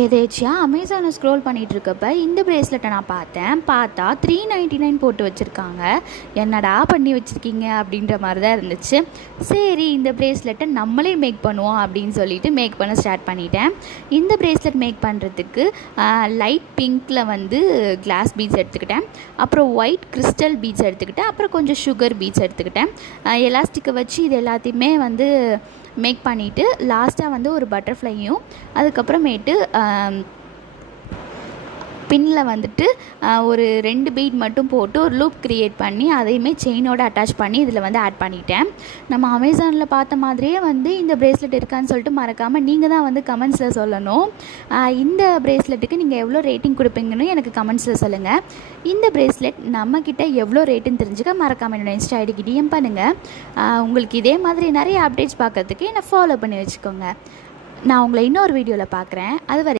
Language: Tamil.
எதேச்சியா அமேசானை ஸ்க்ரோல் பண்ணிகிட்ருக்கப்ப இந்த ப்ரேஸ்லெட்டை நான் பார்த்தா 399 போட்டு வச்சுருக்காங்க. என்னடா பண்ணி வச்சுருக்கீங்க அப்படின்ற மாதிரி தான் இருந்துச்சு. சரி, இந்த ப்ரேஸ்லெட்டை நம்மளே மேக் பண்ணுவோம் அப்படின்னு சொல்லிட்டு மேக் பண்ண ஸ்டார்ட் பண்ணிட்டேன். இந்த ப்ரேஸ்லெட் மேக் பண்ணுறதுக்கு லைட் பிங்க்கில் கிளாஸ் பீட்ஸ் எடுத்துக்கிட்டேன், அப்புறம் ஒயிட் கிறிஸ்டல் பீட்ஸ் எடுத்துக்கிட்டேன், அப்புறம் கொஞ்சம் சுகர் பீட்ஸ் எடுத்துக்கிட்டேன். எலாஸ்டிக்கை வச்சு இது எல்லாத்தையுமே மேக் பண்ணிவிட்டு லாஸ்ட்டாக ஒரு பட்டர்ஃப்ளையும் அதுக்கப்புறமேட்டு பின்னில் ஒரு 2 பீட் மட்டும் போட்டு ஒரு லூப் க்ரியேட் பண்ணி அதையுமே செயினோடு அட்டாச் பண்ணி இதில் ஆட் பண்ணிட்டேன். நம்ம அமேசானில் பார்த்த மாதிரியே இந்த ப்ரேஸ்லெட் இருக்கான்னு சொல்லிட்டு மறக்காமல் நீங்கள் தான் கமெண்ட்ஸில் சொல்லணும். இந்த ப்ரேஸ்லெட்டுக்கு நீங்கள் எவ்வளோ ரேட்டிங் கொடுப்பீங்கன்னு எனக்கு கமெண்ட்ஸில் சொல்லுங்கள். இந்த ப்ரேஸ்லெட் நம்மக்கிட்ட எவ்வளோ ரேட்டுன்னு தெரிஞ்சுக்க மறக்காமல் என்னோடய இன்ஸ்டா ஐடிக்கு டிஎம் பண்ணுங்கள். உங்களுக்கு இதே மாதிரி நிறைய அப்டேட்ஸ் பார்க்குறதுக்கு என்னை ஃபாலோ பண்ணி வச்சுக்கோங்க. நான் உங்களை இன்னொரு வீடியோவில் பார்க்குறேன். அது வரை